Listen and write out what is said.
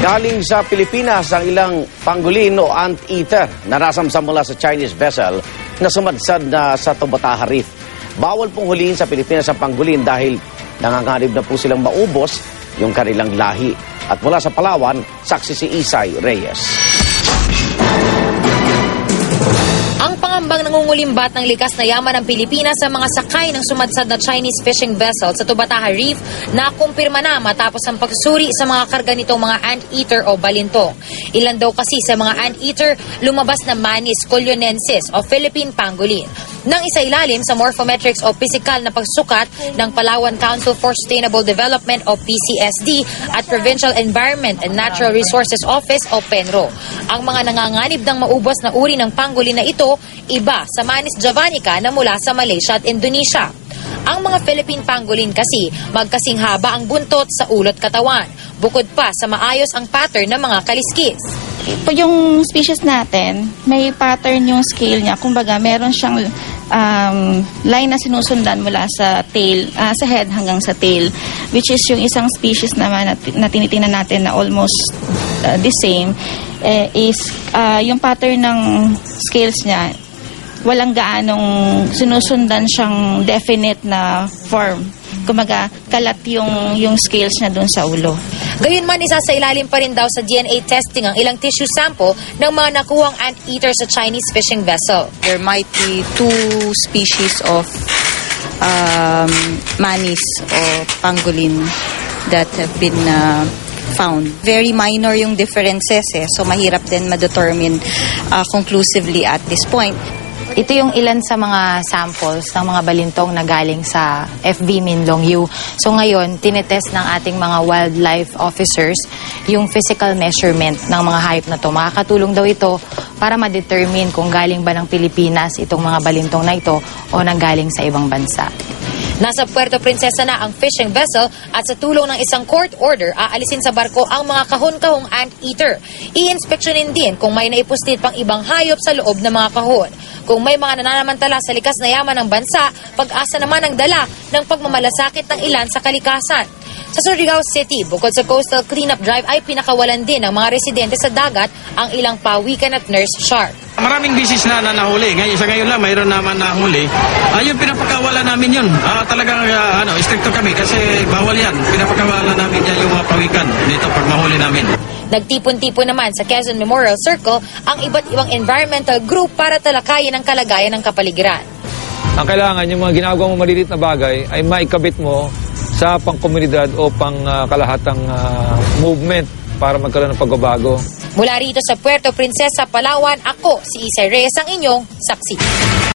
Galing sa Pilipinas ang ilang pangolin o anteater na nasamsam mula sa Chinese vessel na sumadsad na sa Tobataha Reef. Bawal pong huliin sa Pilipinas ang pangolin dahil nanganganib na po silang maubos yung kanilang lahi. At mula sa Palawan, saksi si Isay Reyes. Pangambang nangungulimbat ng likas na yaman ng Pilipinas sa mga sakay ng sumadsad na Chinese fishing vessel sa Tubataha Reef na kumpirma na matapos ang pagsusuri sa mga karga nitong mga anteater o balintong. Ilan daw kasi sa mga anteater lumabas na Manis colonensis o Philippine pangolin. Nang isa ilalim sa morphometrics o physical na pagsukat ng Palawan Council for Sustainable Development o PCSD at Provincial Environment and Natural Resources Office o PENRO. Ang mga nanganganib ng maubos na uri ng pangolin na ito, iba sa Manis javanica na mula sa Malaysia at Indonesia. Ang mga Philippine pangolin kasi magkasing haba ang buntot sa ulot katawan. Bukod pa sa maayos ang pattern ng mga kaliskis. Po yung species natin, may pattern yung scale niya. Kumbaga, meron siyang um, line na sinusundan mula sa tail, ah, sa head hanggang sa tail. Which is yung isang species naman na, na tinitingnan natin na almost uh, the same. Eh, is ah, yung pattern ng scales niya, walang gaanong sinusundan siyang definite na form. Kumaga, kalat yung, yung scales niya dun sa ulo. Gayunman, isa sa ilalim pa rin daw sa DNA testing ang ilang tissue sample ng mga nakuhang anteater sa Chinese fishing vessel. there might be two species of um, manis or pangolin that have been uh, found. Very minor yung differences eh, so mahirap din ma-determine uh, conclusively at this point. Ito yung ilan sa mga samples ng mga balintong na galing sa FB Minlong U. So ngayon, tinetest ng ating mga wildlife officers yung physical measurement ng mga hayop na to. Makakatulong daw ito para ma-determine kung galing ba ng Pilipinas itong mga balintong na ito o nanggaling sa ibang bansa. Nasa Puerto Princesa na ang fishing vessel at sa tulong ng isang court order, aalisin sa barko ang mga kahon-kahong anteater. I-inspeksyonin din kung may naipuslit pang ibang hayop sa loob ng mga kahon. Kung may mga nananamantala sa likas na yaman ng bansa, pag-asa naman ang dala ng pagmamalasakit ng ilan sa kalikasan. Sa Surigao City, bukod sa coastal cleanup drive ay pinakawalan din ng mga residente sa dagat ang ilang pawikan at nurse shark. Maraming bisis na na nahuli. Ngayon, sa ngayon lang, mayroon naman nahuli. Ayun, pinapakawala namin yun. Ah, talagang, ah, ano, stricto kami kasi bawal yan. Pinapakawala namin yan yung mga pawikan dito pag mahuli namin. Nagtipon-tipon naman sa Quezon Memorial Circle ang iba't ibang environmental group para talakayin ang kalagayan ng kapaligiran. ang kailangan yung mga ginagawa mo maliliit na bagay ay maikabit mo sa pangkomunidad o pang ah, kalahatang ah, movement para magkaroon ng pagbabago. Mula rito sa Puerto Princesa, Palawan, ako si Isay Reyes ang inyong saksi.